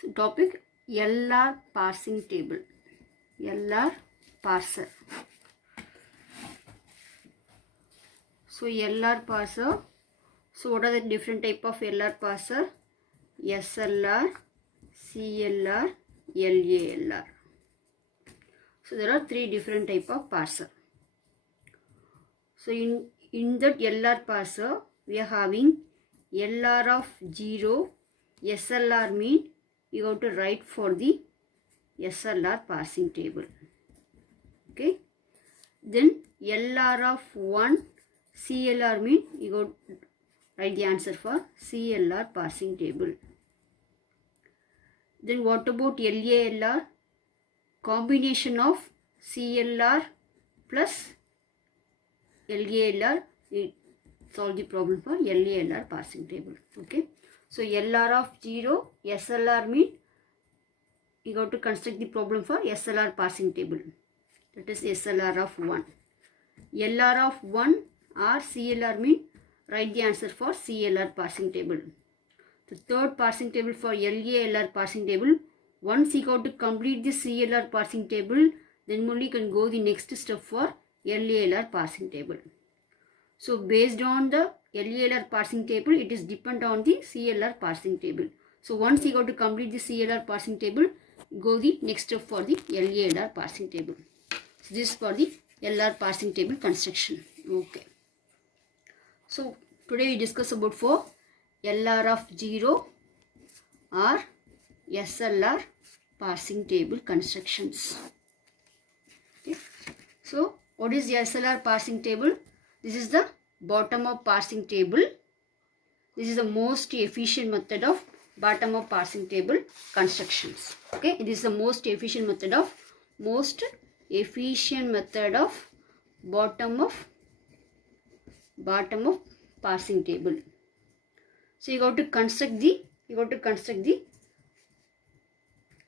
So topic LR parsing table. LR parser. So LR parser. So what are the different type of LR parser? SLR, CLR, LALR. So there are three different type of parser. So in that LR parser, we are having LR of 0, SLR mean you have to write for the SLR parsing table. Okay. Then LR of 1, CLR mean you got write the answer for CLR parsing table. Then what about LALR? Combination of CLR plus LALR, it solve the problem for LALR parsing table. Okay. So LR of 0, SLR mean you got to construct the problem for SLR parsing table. That is SLR of 1. LR of 1 or CLR mean write the answer for CLR parsing table. The third parsing table for LALR parsing table, once you got to complete the CLR parsing table, then only you can go the next step for LALR parsing table. So based on the LALR parsing table, it is depend on the CLR parsing table. So once you got to complete the CLR parsing table, go the next step for the LALR parsing table. So this is for the LR parsing table construction. Okay. So today we discuss about for LR of 0 or SLR parsing table constructions. Okay. So what is the SLR parsing table? This is the bottom up parsing table. This is the most efficient method of bottom up parsing table constructions. Okay. This is the most efficient method of bottom up parsing table. So you got to construct the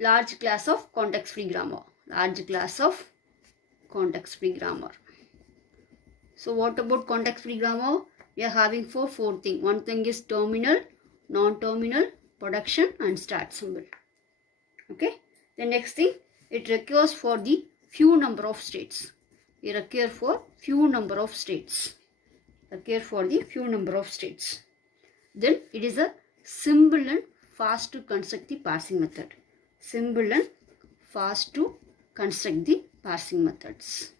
large class of context free grammar. So what about context free grammar? We are having four things. One thing is terminal, non-terminal, production and start symbol. Okay. The next thing, it requires for the few number of states. We require for few number of states. Then it is a simple and fast to construct the parsing method. Simple and fast to construct the parsing methods.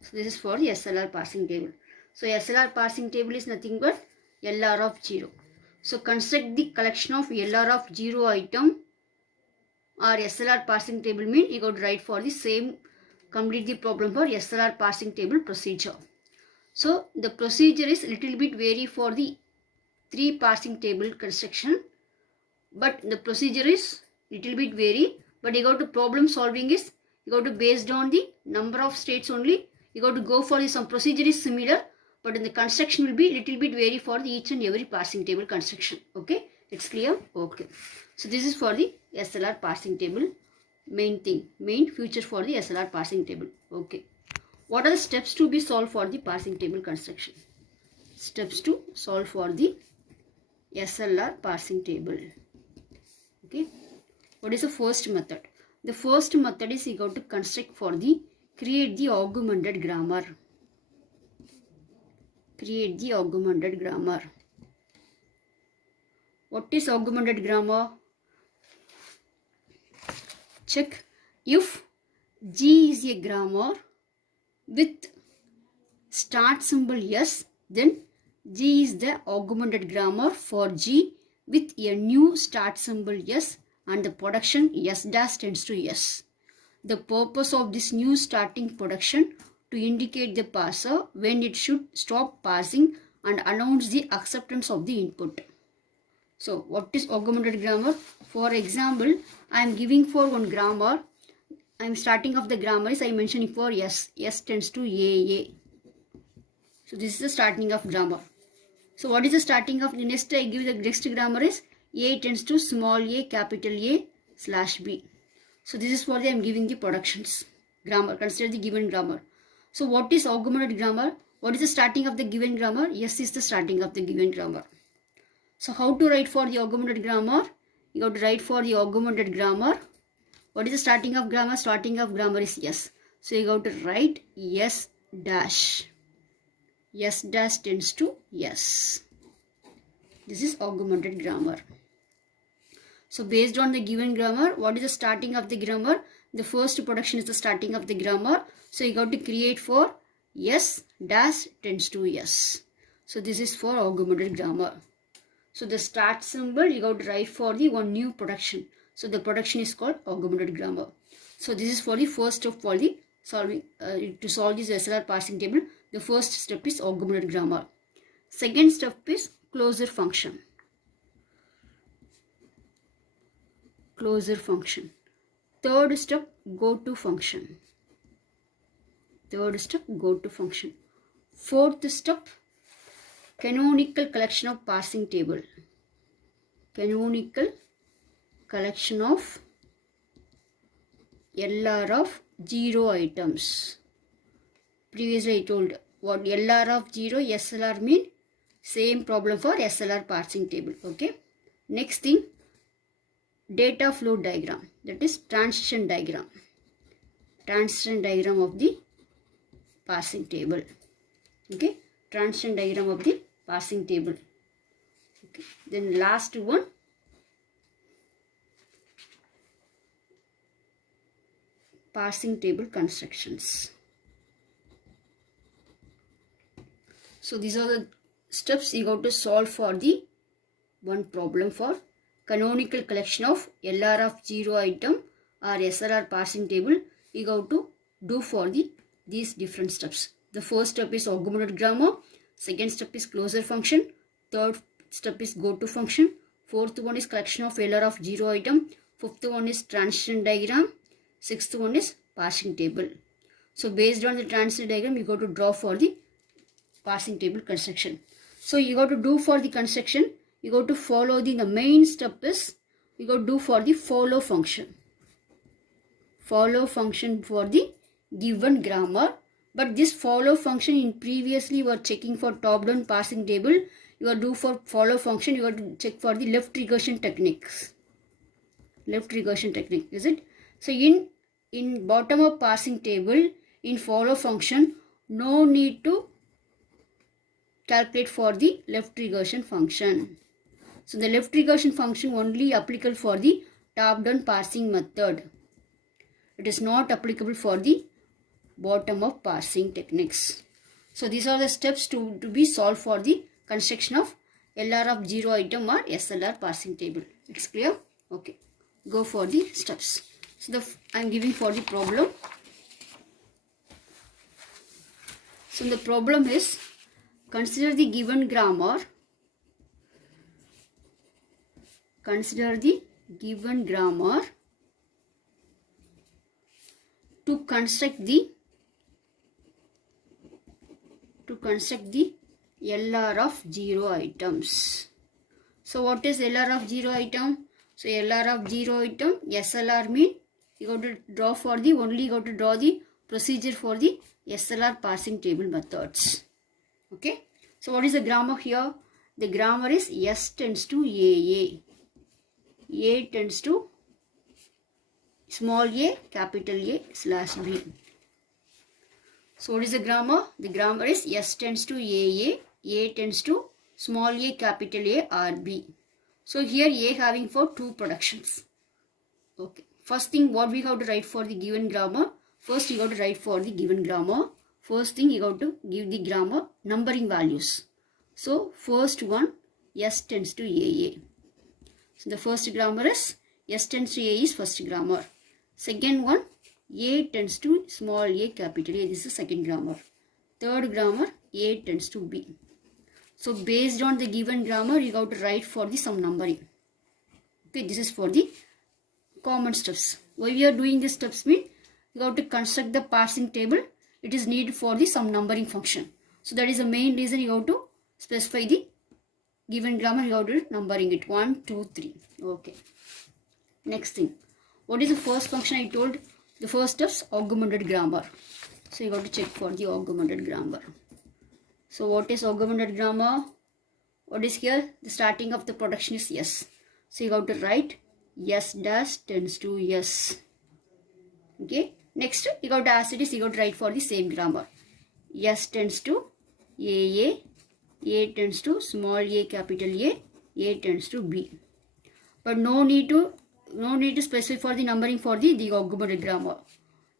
So this is for the SLR parsing table. So SLR parsing table is nothing but LR of 0. So construct the collection of LR of 0 item or SLR parsing table mean you got to write for the same, complete the problem for SLR parsing table procedure. So the procedure is little bit vary for the 3 parsing table construction, but the procedure is little bit vary, but you got to problem solving is you got to based on the number of states only. You got to go for the some procedure is similar, but in the construction will be little bit vary for the each and every parsing table construction. Okay, it's clear? Okay. So this is for the SLR parsing table, main feature for the SLR parsing table. Okay. What are the steps to be solved for the parsing table construction? Steps to solve for the SLR parsing table. Okay. What is the first method? The first method is you got to construct for the create the augmented grammar. What is augmented grammar? Check if G is a grammar with start symbol S, then G is the augmented grammar for G with a new start symbol S and the production S dash tends to S. The purpose of this new starting production to indicate the parser when it should stop parsing and announce the acceptance of the input. So what is augmented grammar? For example, I am giving for one grammar. I am starting of the grammar is I mentioning for S. S tends to AA. So this is the starting of grammar. So what is the starting of the next? I give the next grammar is A tends to small a capital A / B. So this is for the I am giving the productions grammar. Consider the given grammar. So what is augmented grammar? What is the starting of the given grammar? Yes is the starting of the given grammar. So how to write for the augmented grammar? You have to write for the augmented grammar. What is the starting of grammar? Starting of grammar is yes. So you have to write yes dash. Yes dash tends to yes. This is augmented grammar. So based on the given grammar, what is the starting of the grammar? The first production is the starting of the grammar. So you got to create for yes dash tends to yes. So this is for augmented grammar. So the start symbol you got to write for the one new production. So the production is called augmented grammar. So this is for the first step for the solving to solve this SLR parsing table. The first step is augmented grammar. Second step is closure function. Closure function. Third step, go to function. Third step, go to function. Fourth step, canonical collection of parsing table. Canonical collection of LR of 0 items. Previously I told what LR of 0, SLR mean same problem for SLR parsing table. Okay. Next thing, data flow diagram, that is transition diagram. Transition diagram of the parsing table. Okay, transition diagram of the parsing table. Okay, then last one, parsing table constructions. So these are the steps you got to solve for the one problem for canonical collection of LR of 0 item or SLR parsing table. You got to do for these different steps. The first step is augmented grammar. Second step is closure function. Third step is go to function. Fourth one is collection of LR of 0 item. Fifth one is transition diagram. Sixth one is parsing table. So based on the transition diagram, you got to draw for the parsing table construction. So you got to do for the construction, you got to follow the main step is you got to do for the follow function. Follow function for the given grammar. But this follow function in previously were checking for top down parsing table. You got to do for follow function, you got to check for the left regression techniques. Left regression technique, is it? So in bottom up parsing table, in follow function, no need to calculate for the left regression function. So the left regression function only applicable for the top down parsing method. It is not applicable for the bottom up parsing techniques. So these are the steps to be solved for the construction of LR of 0 item or SLR parsing table. It's clear? Okay. Go for the steps. So I am giving for the problem. So the problem is, consider the given grammar. Consider the given grammar to construct the LR of 0 items. So what is LR of 0 item? So LR of 0 item, SLR mean you got to draw for the only got to draw the procedure for the SLR parsing table methods. Okay. So what is the grammar here? The grammar is S tends to AA. A tends to small a, capital A slash B. So what is the grammar? The grammar is S tends to AA. A tends to small a, capital A or B. So here A having for two productions. Okay. First thing what we have to write for the given grammar. First you have to write for the given grammar. First thing you have to give the grammar numbering values. So first one S tends to AA. So the first grammar is S tends to A is first grammar. Second one A tends to small a, capital A. This is second grammar. Third grammar A tends to B. So based on the given grammar you have to write for the some numbering. Okay, this is for the common steps. Why we are doing these steps mean you have to construct the parsing table. It is needed for the some numbering function. So that is the main reason you have to specify the given grammar. You have to numbering it 1, 2, 3. Okay. Next thing. What is the first function I told? The first steps augmented grammar. So you have to check for the augmented grammar. So what is augmented grammar? What is here? The starting of the production is yes. So you have to write yes dash tends to yes. Okay. Next, you have to, as it is, you have to write for the same grammar. S tends to A tends to small a, capital A tends to B. But no need to specify for the numbering for the augmented grammar.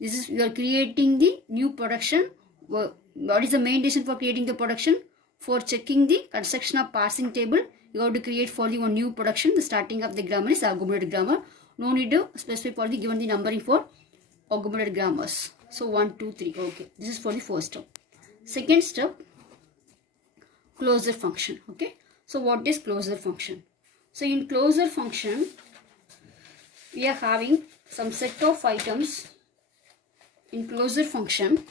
This is, you are creating the new production. What is the main reason for creating the production? For checking the construction of parsing table, you have to create for the one new production. The starting of the grammar is augmented grammar. No need to specify for the given the numbering for augmented grammars. So 1, 2, 3. Okay, this is for the first step. Second step, closure function. Okay, so what is closure function? So in closure function, we are having some set of items. In closure function,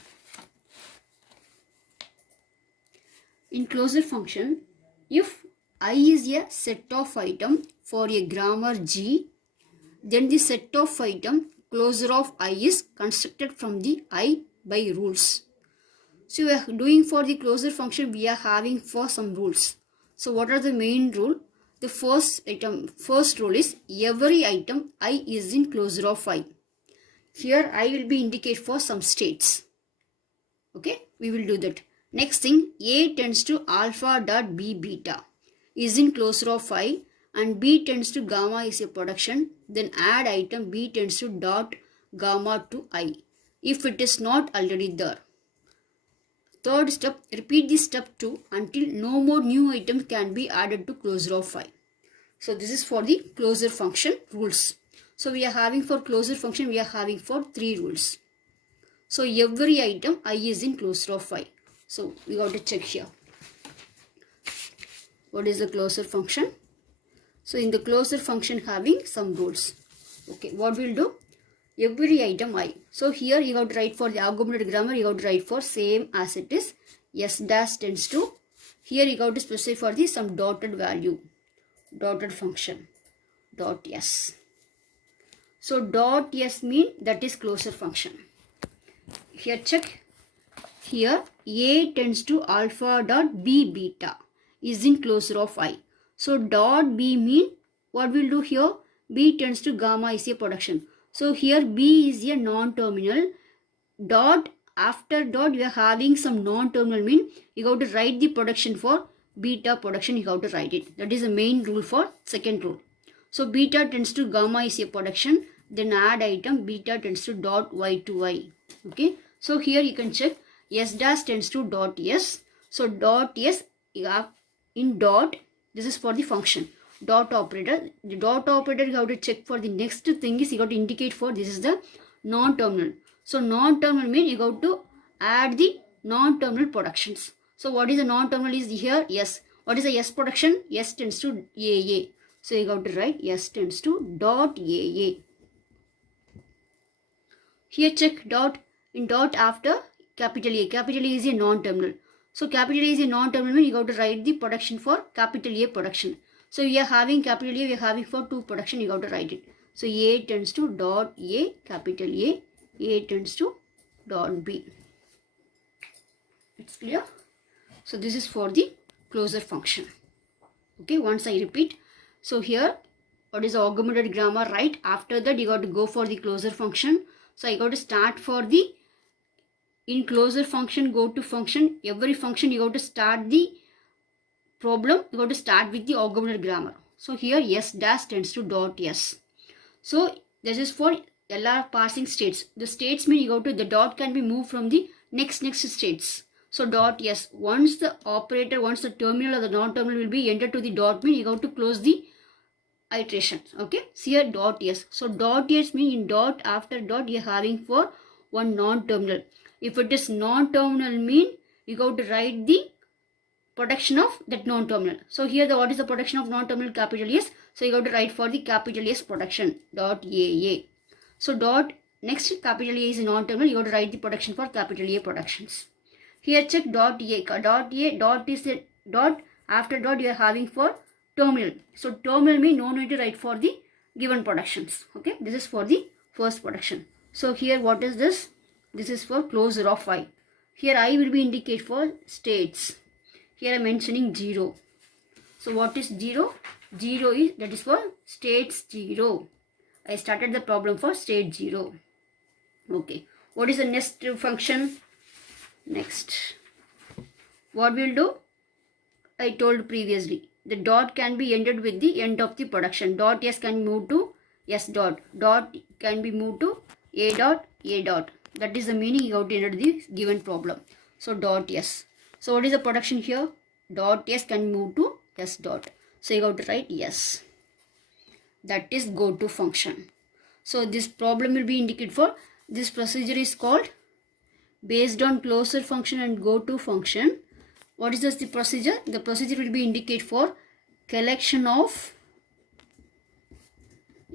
if I is a set of item for a grammar G, then the set of item closure of I is constructed from the I by rules. So we are doing for the closure function, we are having for some rules. So what are the main rule? The first rule is every item I is in closure of I. Here I will be indicate for some states. Okay, we will do that. Next thing, A tends to alpha dot B beta is in closure of I, and B tends to gamma is a production. Then add item B tends to dot gamma to I if it is not already there. Third step, repeat this step 2 until no more new items can be added to closure of I. So this is for the closure function rules. So we are having for closure function, we are having for 3 rules. So every item I is in closure of I. So we got to check here. What is the closure function? So in the closure function having some rules. Okay, what we'll do? Every item I. So here you have to write for the augmented grammar, you have to write for same as it is. S dash tends to. Here you have to specify for the some dotted value. Dotted function. Dot S. So dot S mean that is closure function. Here check. Here A tends to alpha dot B beta is in closure of I. So dot B mean what we'll do here? B tends to gamma is a production. So here B is a non-terminal. Dot after dot we are having some non-terminal mean you have to write the production for beta production, you have to write it. That is the main rule for second rule. So beta tends to gamma is a production. Then add item beta tends to dot Y to Y. Okay. So here you can check S dash tends to dot S. So dot S in dot, this is for the function. Dot operator. The dot operator you have to check for the next thing is you have to indicate for this is the non-terminal. So non-terminal means you have to add the non-terminal productions. So what is the non-terminal is here? Yes. What is the S production? S tends to AA. So you have to write S tends to dot AA. Here check dot. In dot after capital A. Capital A is a non-terminal. So capital A is a non-terminal, you have to write the production for capital A production. So we are having capital A, we are having for 2 production, you have to write it. So A tends to dot A, capital A tends to dot B. It's clear? So this is for the closure function. Okay, once I repeat. So here, what is the augmented grammar? Right after that, you got to go for the closure function. So I got to start for the in closure function, go to function. Every function you got to start the problem. You got to start with the augmented grammar. So here S dash tends to dot S. So this is for LR parsing states. The states mean you got to the dot can be moved from the next states. So dot S. Once the terminal or the non-terminal will be entered to the dot mean you got to close the iteration. Okay. See here dot S. So dot S mean in dot after dot you are having for one non-terminal. If it is non-terminal mean you got to write the production of that non-terminal. So here what is the production of non-terminal? Capital S. So you got to write for the capital S production dot AA. So dot next capital A is non-terminal. You got to write the production for capital A productions. Here check dot A. Dot A dot is a dot after dot you are having for terminal. So terminal mean no need to write for the given productions. Okay, this is for the first production. So here what is this? This is for closure of I. Here I will be indicate for states. Here I am mentioning 0. So what is 0? 0 is, that is for state 0. I started the problem for state 0. Okay. What is the next function? Next. What we'll do? I told previously. The dot can be ended with the end of the production. Dot S can move to S dot. Dot can be moved to A dot, A dot. That is the meaning you have to enter the given problem. So dot S. So what is the production here? Dot S can move to S dot. So you have to write yes. That is go to function. So this problem will be indicated for, this procedure is called based on closure function and go to function. What is the procedure? The procedure will be indicate for collection of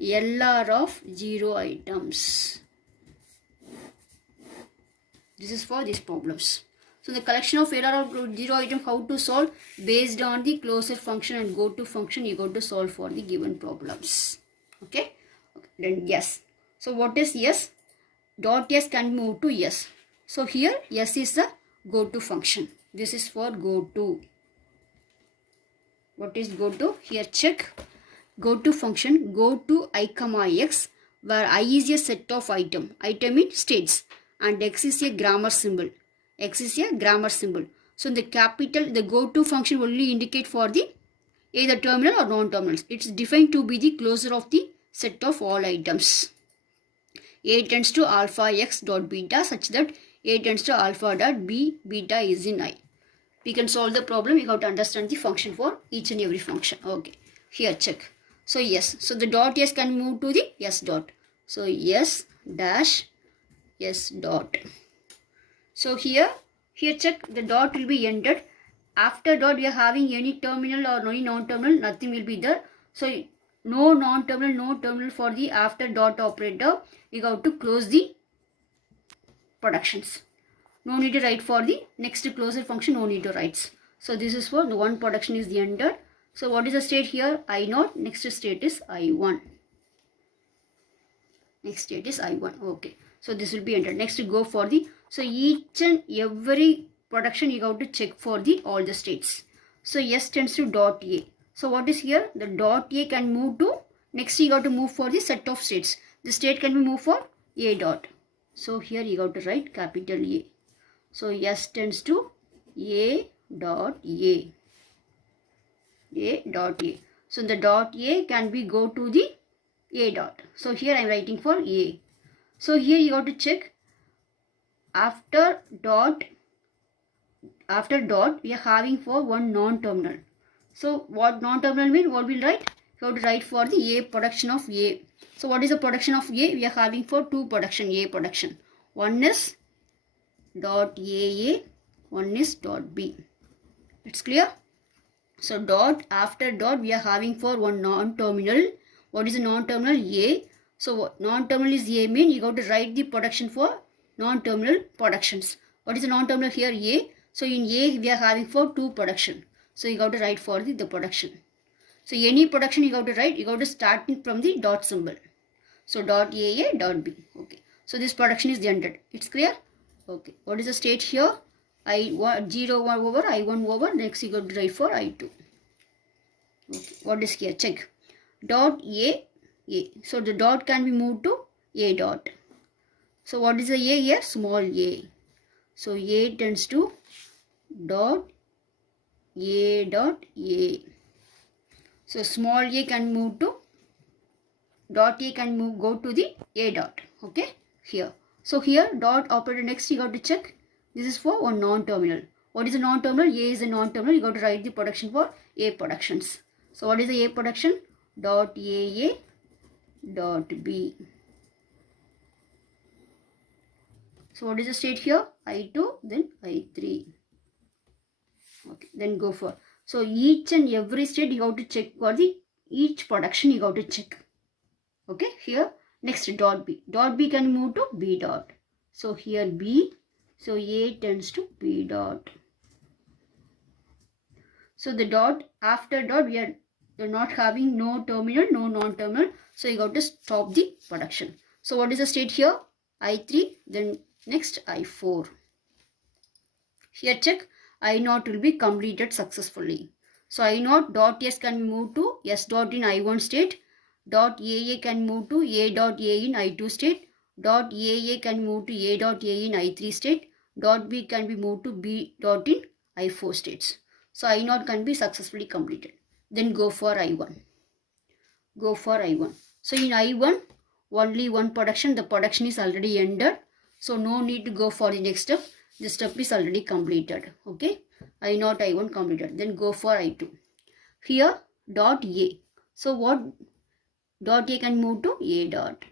LR of 0 items. This is for these problems. So the collection of LR of 0 item, how to solve? Based on the closure function and go to function, you got to solve for the given problems. Okay. Then yes. So what is yes? Dot S can move to yes. So here yes is the go to function. This is for go to. What is go to? Here check. Go to function, go to I comma x, where I is a set of item. Item means states. And x is a grammar symbol. X is a grammar symbol. So the capital, the go to function will only indicate for the either terminal or non-terminals. It's defined to be the closure of the set of all items. A tends to alpha x dot beta such that A tends to alpha dot b, beta is in I. We can solve the problem. You have to understand the function for each and every function. Okay. Here check. So yes. So the dot S can move to the S dot. So S dash S dot. So here check, the dot will be ended. After dot we are having any terminal or any non-terminal, nothing will be there. So no non-terminal, no terminal for the after dot operator. We have to close the productions. No need to write for the next closure function, no need to write. So this is for the one production is the ended. So what is the state here? I0. Next state is I1. Next state is I1. Okay. So this will be entered. Next to go for the, so each and every production you have to check for the all the states. So S tends to dot A. So what is here? The dot A can move to, next you have to move for the set of states. The state can be moved for A dot. So here you have to write capital A. So S tends to A dot A. A dot A. So the dot A can be go to the A dot. So here I am writing for A. So here you have to check after dot we are having for one non-terminal. So what non-terminal mean? What will write? You have to write for the A production of A. So what is the production of A? We are having for two production, A production. One is dot AA, one is dot B. It's clear? So dot, after dot we are having for one non-terminal. What is the non-terminal? A. So non-terminal is A mean you have to write the production for non-terminal productions. What is the non-terminal here? A. So in A we are having for two production. So you have to write for the production. So any production you have to write, you have to start from the dot symbol. So dot AA, dot B. Okay. So this production is ended. It's clear? Okay. What is the state here? I1 0 1 over I1 over. Next you go to write for I2. Okay. What is here? Check. Dot A. So the dot can be moved to A dot. So what is the A here? Small a. So A tends to dot A dot A. So small a can move to dot A can move go to the A dot. Okay. Here. So here dot operator, next you got to check. This is for one non-terminal. What is a non-terminal? A is a non-terminal. You got to write the production for A productions. So what is the A production? Dot AA dot B. So what is the state here? I2, then I3. Okay, then go for. So each and every state you have to check for the each production you have to check. Okay, here next dot B. Dot B can move to B dot. So here B. So A tends to B dot. So the dot, after dot we are not having no terminal, no non-terminal. So you got to stop the production. So what is the state here? I3, then next I4. Here check. I0 will be completed successfully. So I0 dot S can be moved to S dot in I1 state. Dot AA can move to A dot A in I2 state. Dot AA can move to A dot A in I3 state. Dot B can be moved to B dot in I4 states. So I0 can be successfully completed. Then go for I1. Go for I1. So in I1, only one production. The production is already ended. So no need to go for the next step. The step is already completed. Okay. I0, I1 completed. Then go for I2. Here dot A. So what dot A can move to A dot.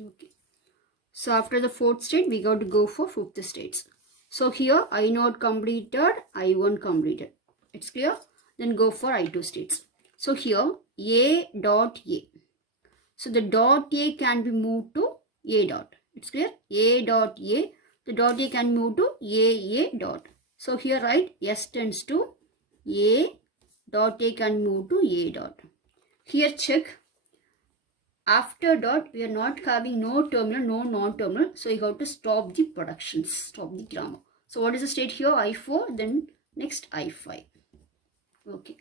Okay. So after the fourth state, we got to go for fifth states. So here I0 completed, I1 completed. It's clear? Then go for I2 states. So here A dot A. So the dot A can be moved to A dot. It's clear? A dot A. The dot A can move to A dot. So here write S tends to A dot A can move to A dot. Here check. After dot, we are not having no terminal, no non-terminal. So you have to stop the productions, stop the grammar. So what is the state here? I4, then next I5. Okay.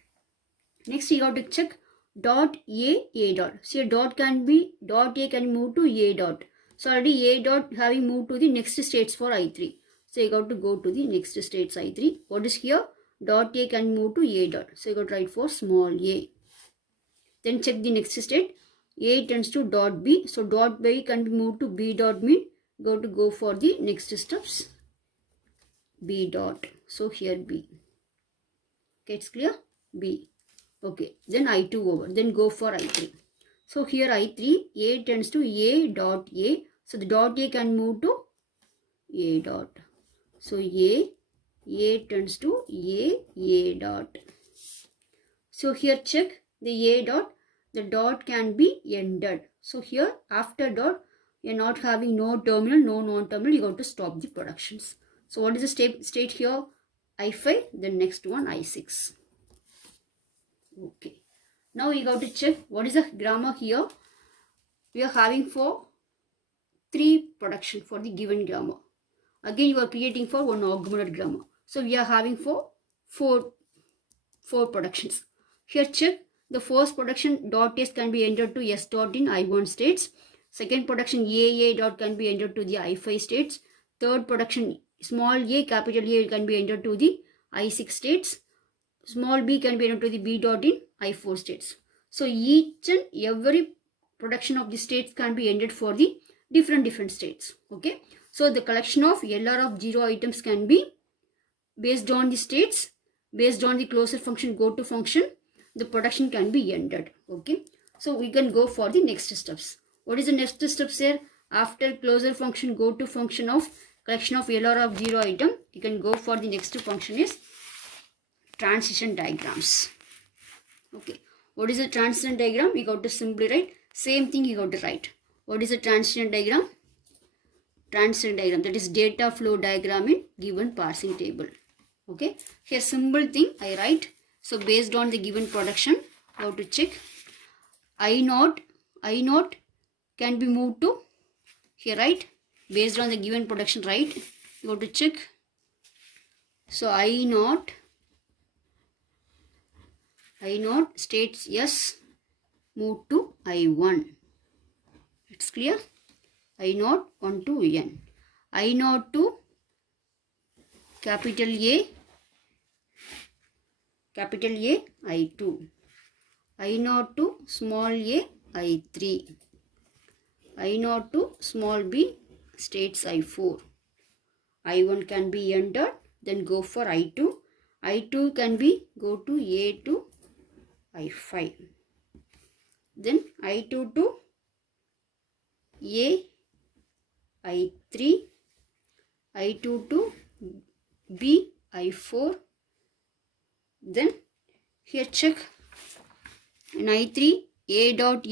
Next you have to check dot A dot. See, dot can be, dot A can move to A dot. So already A dot having moved to the next states for I3. So you got to go to the next states I3. What is here? Dot A can move to A dot. So you got to write for small a. Then check the next state. A tends to dot B. So dot B can be moved to B dot mean go for the next steps. B dot. So here B. Okay, it's clear? B. Okay. Then I2 over. Then go for I3. So here I3, A tends to A dot A. So the dot A can move to A dot. So A tends to A dot. So here check the A dot. The dot can be ended. So here after dot, you are not having no terminal, no non-terminal. You got to stop the productions. So what is the state here? I5. Then next one I6. Okay. Now we got to check what is the grammar here. We are having for 3 production for the given grammar. Again you are creating for one augmented grammar. So we are having for 4 productions. Here check. The first production dot S can be entered to S dot in I1 states. Second production A dot can be entered to the I5 states. Third production small a capital A can be entered to the I6 states. Small b can be entered to the B dot in I4 states. So each and every production of the states can be entered for the different states. Okay. So the collection of LR of 0 items can be based on the states, based on the closure function go to function. The production can be ended. Okay. So we can go for the next steps. What is the next steps here? After closure function go to function of collection of LR of 0 item, you can go for the next function is transition diagrams. Okay. What is the transition diagram? We got to simply write. Same thing you got to write. What is the transition diagram? Transition diagram, that is data flow diagram in given parsing table. Okay. Here simple thing I write. So based on the given production, how to check. I0 can be moved to here, right? Based on the given production, right? You go to check. So I0 states yes, move to I1. It's clear? I0 1 to N. I0 to capital A, I2. I0 to small a, I3. I0 to small b, states I4. I1 can be entered, then go for I2. I2 can be go to A to I5. Then I2 to A, I3. I2 to B, I4. Then here check. In I3, A dot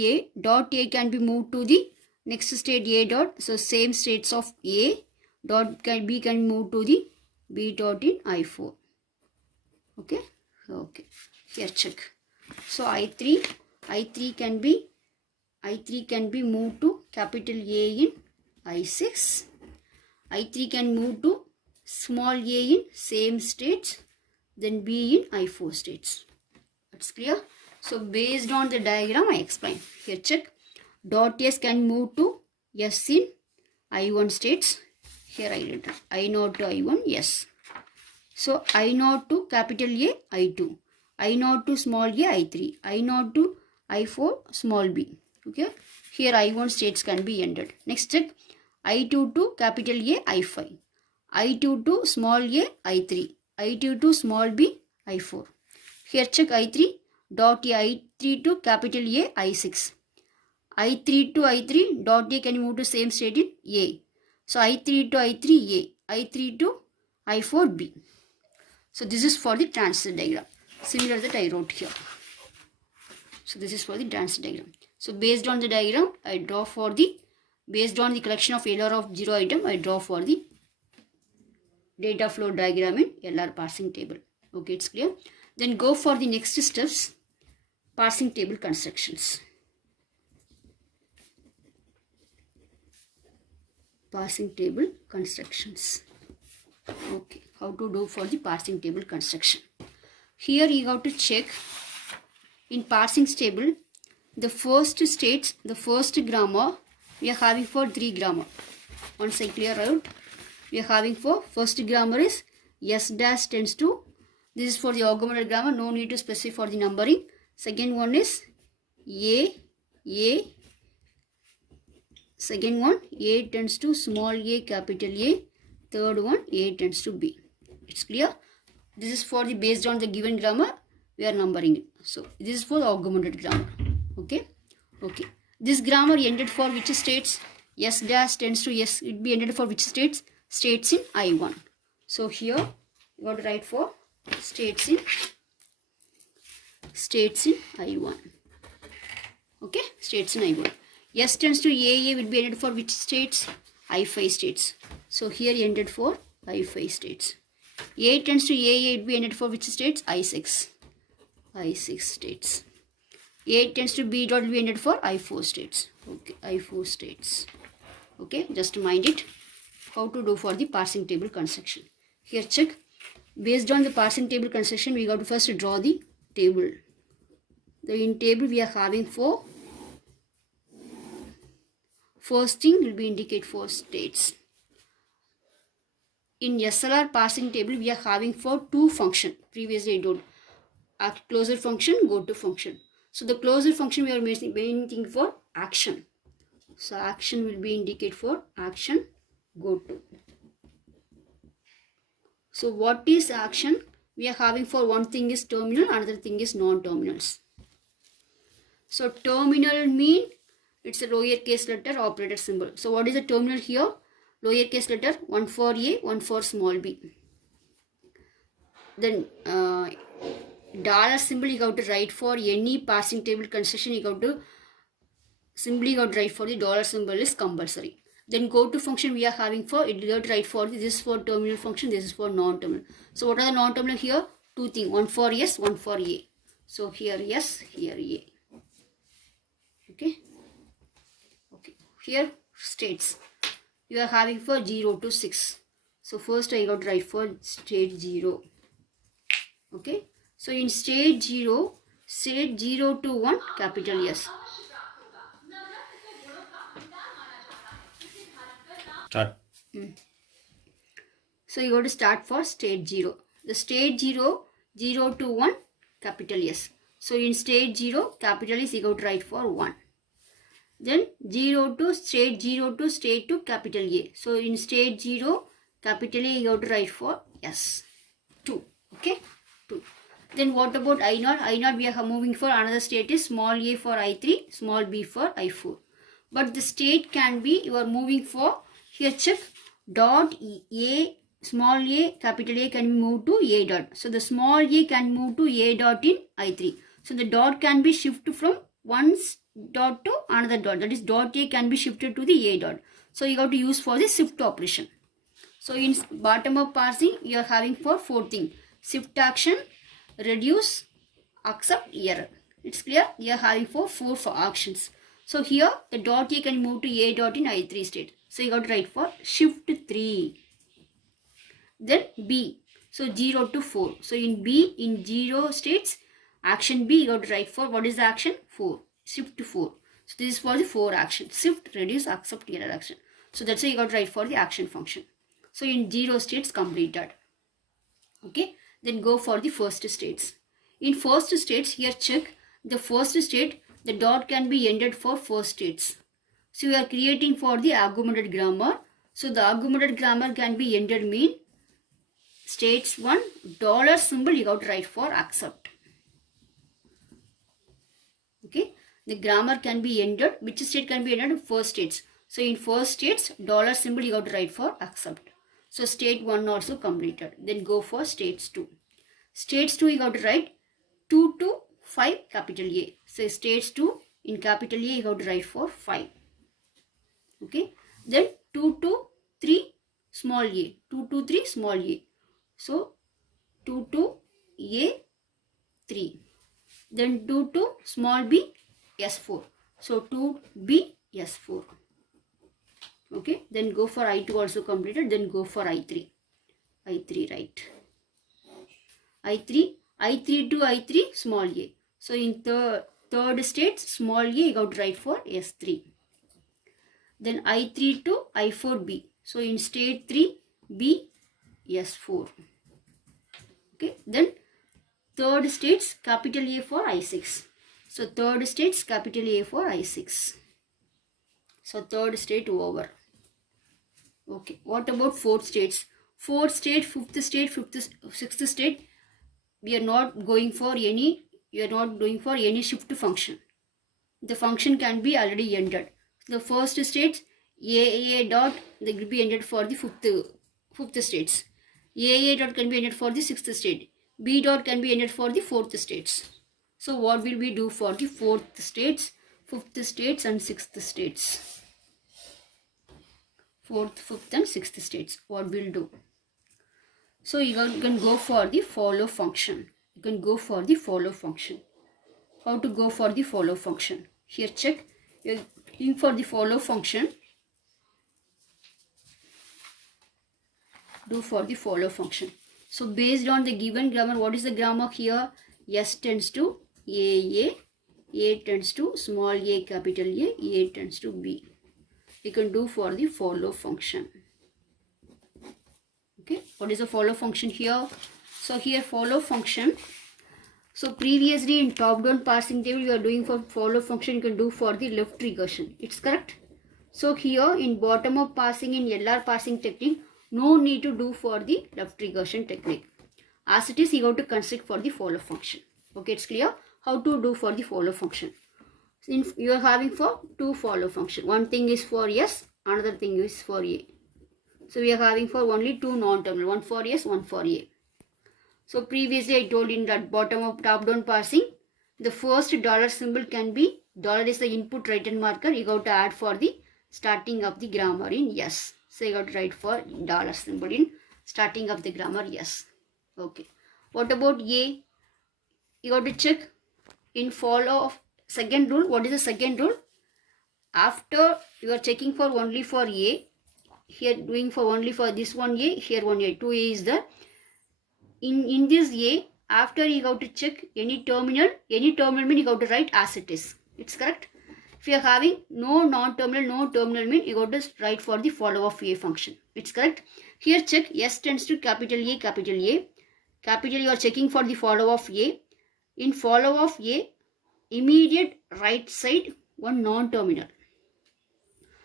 A can be moved to the next state A dot. So same states of A dot can B can move to the B dot in I4. Okay. Okay. Here check. So I3 can be moved to capital A in I6. I3 can move to small a in same states, then B in I4 states. That's clear. So based on the diagram I explain. Here check. Dot S can move to S in I1 states. Here I written I0 to I1, yes. So I0 to capital A, I2. I0 to small a, I3. I0 to I4, small b. Okay. Here I1 states can be ended. Next check. I2 to capital A, I5. I2 to small a, I3. I2 to small b, I4. Here check I3. Dot A, I3 to capital A, I6. I3 to I3, dot A can move to same state in A. So I3 to I3, A. I3 to I4, B. So this is for the transit diagram. Similar that I wrote here. So this is for the transit diagram. So based on the diagram, I draw for the, based on the collection of LR of 0 item, I draw for the data flow diagram in LR parsing table. Okay, it's clear. Then go for the next steps, parsing table constructions. Parsing table constructions. Okay, how to do for the parsing table construction. Here you have to check in parsing table the first states, the first grammar we are having for 3 grammar. Once I clear out, we are having for first grammar is S dash tends to, this is for the augmented grammar, no need to specify for the numbering. Second one is A. Second one, A tends to small a, capital A. Third one, A tends to B. It's clear. This is for the based on the given grammar, we are numbering it. So this is for the augmented grammar. Okay. Okay. This grammar ended for which states? S dash tends to S. It be ended for which states? States in I1. So here you got to write for states in I1. Okay. States in I1. S tends to AA will be ended for which states? I5 states. So here ended for I5 states. A tends to AA will be ended for which states? I6 states. A tends to B dot will be ended for I4 states. Okay, I4 states. Okay, just mind it. How to do for the parsing table construction. Here check. Based on the parsing table construction, we got to first draw the table. In table we are having for, first thing will be indicate for states. In SLR parsing table, we are having for 2 function. Previously I told closure function, go to function. So the closure function we are making for action. So action will be indicate for action, go to. So what is action? We are having for one thing is terminal, another thing is non-terminals. So terminal mean it's a lowercase letter operator symbol. So what is the terminal here? Lowercase letter, one for A, one for small b. Then dollar symbol you have to write for any parsing table construction. You have to simply got to write for the dollar symbol is compulsory. Then go to function we are having for, it you have to write for this is for terminal function, this is for non-terminal. So what are the non-terminal here? 2 things, one for S, one for A. So here S, here A. Okay. Okay. Here states you are having for 0 to 6. So first I got to write for state 0. Okay. So in state 0 to 1 capital S. Start. So you got to start for state 0. The state 0 to 1 capital S. So in state 0 capital S you got to write for 1. Then state 0 to state 2 capital A. So in state 0 capital A you have to write for S. 2. Okay. 2. Then what about I0? I0 we are moving for another state is small a for I3, small b for I4. But the state can be you are moving for, here check, dot A, small a, capital A can move to A dot. So the small a can move to A dot in I3. So the dot can be shifted from one dot to another dot. That is dot A can be shifted to the A dot. So you have to use for the shift operation. So in bottom up parsing you are having for 4 things. Shift action, reduce, accept, error. It's clear? You are having for 4 actions. So here the dot A can move to A dot in I3 state. So you got to write for shift 3. Then B. So 0 to 4. So in B, in 0 states, action B, you got to write for what is the action? 4. Shift to 4. So this is for the 4 action. Shift, reduce, accept, error action. So that's why you got to write for the action function. So in 0 states completed. Okay. Then go for the first states. In first states, here check the first state, the dot can be ended for first states. So we are creating for the augmented grammar. So the augmented grammar can be ended mean states 1 dollar symbol you got to write for accept. Okay. The grammar can be ended. Which state can be ended? First states. So in first states, dollar symbol you got to write for accept. So state 1 also completed. Then go for states 2. States 2 you got to write 2 to 5 capital A. So states 2 in capital A you got to write for 5. Okay. Then 2 to 3 small a. 2 to 3 small a. So 2 to A 3. Then 2 to small b S4. So 2b S4. Okay. Then go for I2 also completed. Then go for I3. I3 right. I3 to I3 small a. So in third state small a you got to write for S3. Then I3 to I4 B. So in state 3 B S4. Okay. Then third states capital A for I6. So third states capital A for I6. So third state over. Okay. What about fourth states? Fourth state, fifth state, sixth state. We are not going for any. You are not doing for any shift function. The function can be already ended. The first states A dot they will be ended for the fifth states. A dot can be ended for the sixth state. B dot can be ended for the fourth states. So what will we do for the fourth states, fifth states and sixth states? Fourth, fifth and sixth states. What we'll do? So you can go for the follow function. You can go for the follow function. How to go for the follow function? Here check. You're looking for the follow function. Do for the follow function. So based on the given grammar, what is the grammar here? S tends to A tends to small a capital A tends to B. You can do for the follow function. Okay, what is the follow function here? So here follow function. So previously in top-down parsing table, you are doing for follow function, you can do for the left regression. It's correct. So here in bottom-up parsing, in LR parsing technique, no need to do for the left regression technique. As it is, you have to construct for the follow function. Okay, it's clear how to do for the follow function. You are having for two follow function. One thing is for S, another thing is for A. So we are having for only two non-terminal, one for S, one for A. So previously I told in that bottom of top-down parsing, the first dollar symbol can be, dollar is the input written marker, you got to add for the starting of the grammar in yes. So you got to write for dollar symbol in starting of the grammar yes. Okay. What about A? You got to check in follow of second rule. What is the second rule? After you are checking for only for A, here doing for only for this one A, here one A, 2A is there. In this A, after you have to check any terminal mean you have to write as it is. It's correct. If you are having no non-terminal, no terminal mean you have to write for the follow of A function. It's correct. Here check S tends to capital A, capital A. Capital you are checking for the follow of A. In follow of A, immediate right side one non-terminal.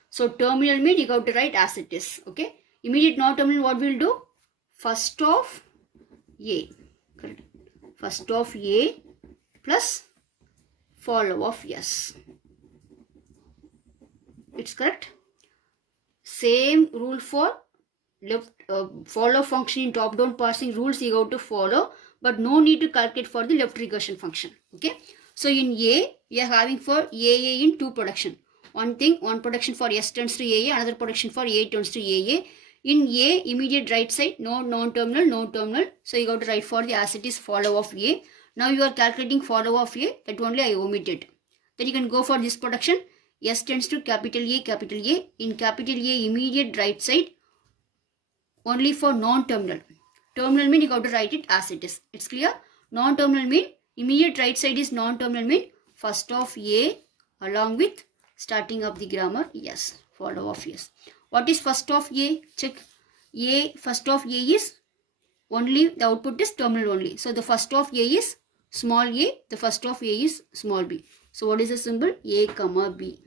So terminal mean you have to write as it is. Okay. Immediate non-terminal what we'll do? First of A. Correct. First of A plus follow of S. It's correct. Same rule for left follow function in top-down parsing rules you have to follow, but no need to calculate for the left regression function. Okay. So in A, we are having for AA in two production. One production for S tends to AA, another production for A tends to AA. In A, immediate right side, no non-terminal, no terminal. So you got to write for the as it is follow of A. Now you are calculating follow of A, that only I omitted. Then you can go for this production. S tends to capital A, capital A. In capital A, immediate right side only for non-terminal. Terminal mean you got to write it as it is. It's clear? Non-terminal mean immediate right side is non-terminal mean first of A along with starting of the grammar yes, follow of yes. What is first of A? Check. A, first of A is only, the output is terminal only. So the first of A is small a, the first of A is small b. So what is the symbol? A comma B.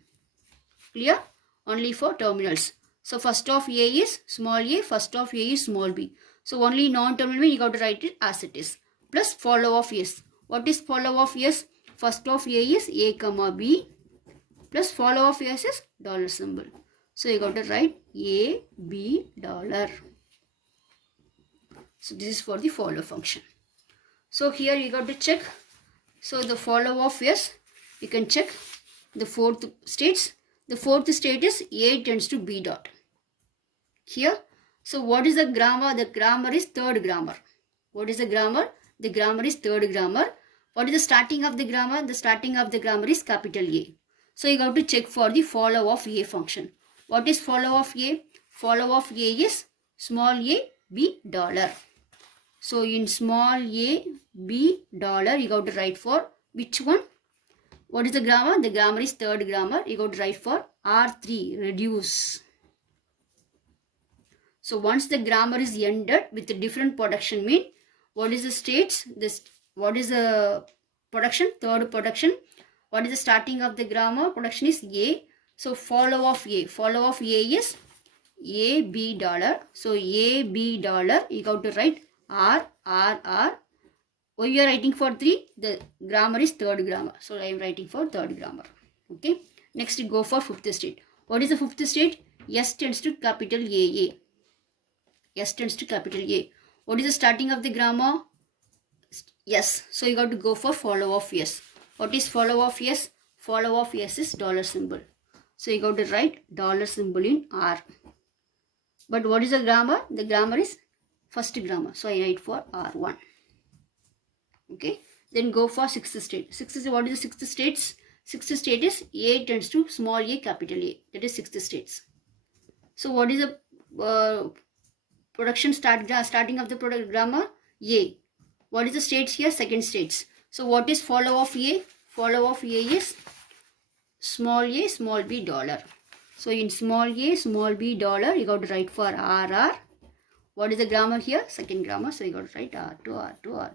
Clear? Only for terminals. So first of A is small a, first of A is small b. So only non-terminal mean you got to write it as it is. Plus follow of yes. What is follow of yes? First of A is A comma B. Plus follow of yes is dollar symbol. So you got to write A, B, dollar. So this is for the follow function. So here you got to check. So the follow of yes, you can check the fourth states. The fourth state is A tends to B dot. Here. So what is the grammar? The grammar is third grammar. What is the grammar? The grammar is third grammar. What is the starting of the grammar? The starting of the grammar is capital A. So you got to check for the follow of A function. What is follow of A? Follow of A is small a, B, dollar. So in small a, B, dollar, you got to write for which one? What is the grammar? The grammar is third grammar. You got to write for R3, reduce. So once the grammar is ended with a different production mean, what is the states? What is the production? Third production. What is the starting of the grammar? Production is A. So follow of A. Follow of A is A, B, dollar. So A, B, dollar. You got to write R, R, R. Why you are writing for 3? The grammar is third grammar. So I am writing for third grammar. Okay. Next go for fifth state. What is the fifth state? S tends to capital A. S tends to capital A. What is the starting of the grammar? Yes. So you got to go for follow of yes. What is follow of yes? Follow of yes is dollar symbol. So you got to write dollar symbol in R. But what is the grammar? The grammar is first grammar. So I write for R1. Okay. Then go for sixth state. What is the sixth states? Sixth state is A tends to small a, capital A. That is sixth states. So what is the production starting of the product grammar? A. What is the states here? Second states. So what is follow of A? Follow of A is small b, dollar. So in small b, dollar, you got to write for RR. What is the grammar here? Second grammar. So you got to write R2, R2, R2.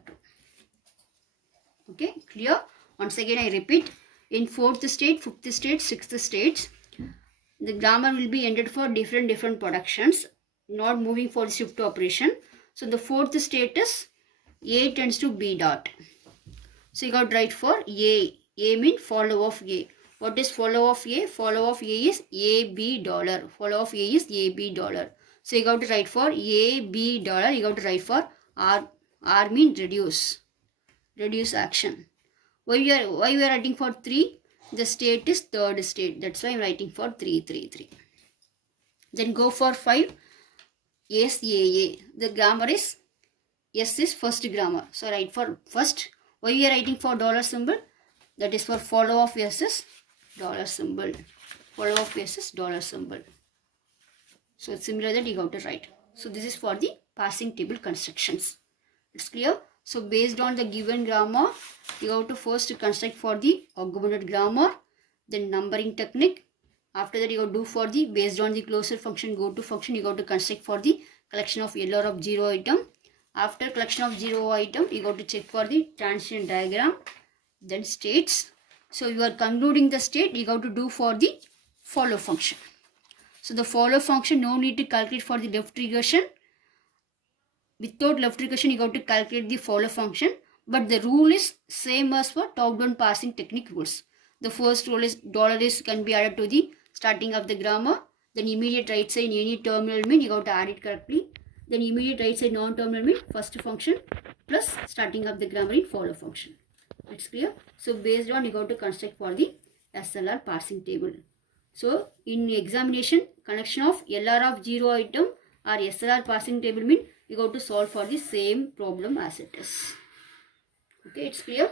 Okay, clear? Once again I repeat. In fourth state, fifth state, sixth states, the grammar will be ended for different productions, not moving for the shift operation. So the fourth state is A tends to B dot. So you got to write for A. A means follow of A. What is follow of A? Follow of A is A, B, dollar. Follow of A is A, B, dollar. So you got to write for A, B, dollar. You got to write for R. R means reduce. Reduce action. Why we are writing for 3? The state is third state. That's why I'm writing for 3, 3, 3. Then go for 5. S, A. The grammar is S is first grammar. So write for first. Why we are writing for dollar symbol? That is for follow of S is dollar symbol. Follow of S is dollar symbol. So it's similar that you got to write. So this is for the passing table constructions. It's clear? So based on the given grammar, you have to first construct for the augmented grammar, then numbering technique. After that you have to do for the based on the closure function, go to function, you got to construct for the collection of LR of 0 item. After collection of 0 item, you got to check for the transition diagram, then states. So you are concluding the state, you got to do for the follow function. So the follow function, no need to calculate for the left regression. Without left regression, you got to calculate the follow function. But the rule is same as for top-down parsing technique rules. The first rule is dollar is can be added to the starting of the grammar. Then immediate right side any terminal mean you got to add it correctly. Then immediate right side non-terminal mean first function plus starting of the grammar in follow function. It's clear? So based on you got to construct for the SLR parsing table. So in examination, connection of LR of 0 item or SLR parsing table mean you got to solve for the same problem as it is. Okay, it's clear?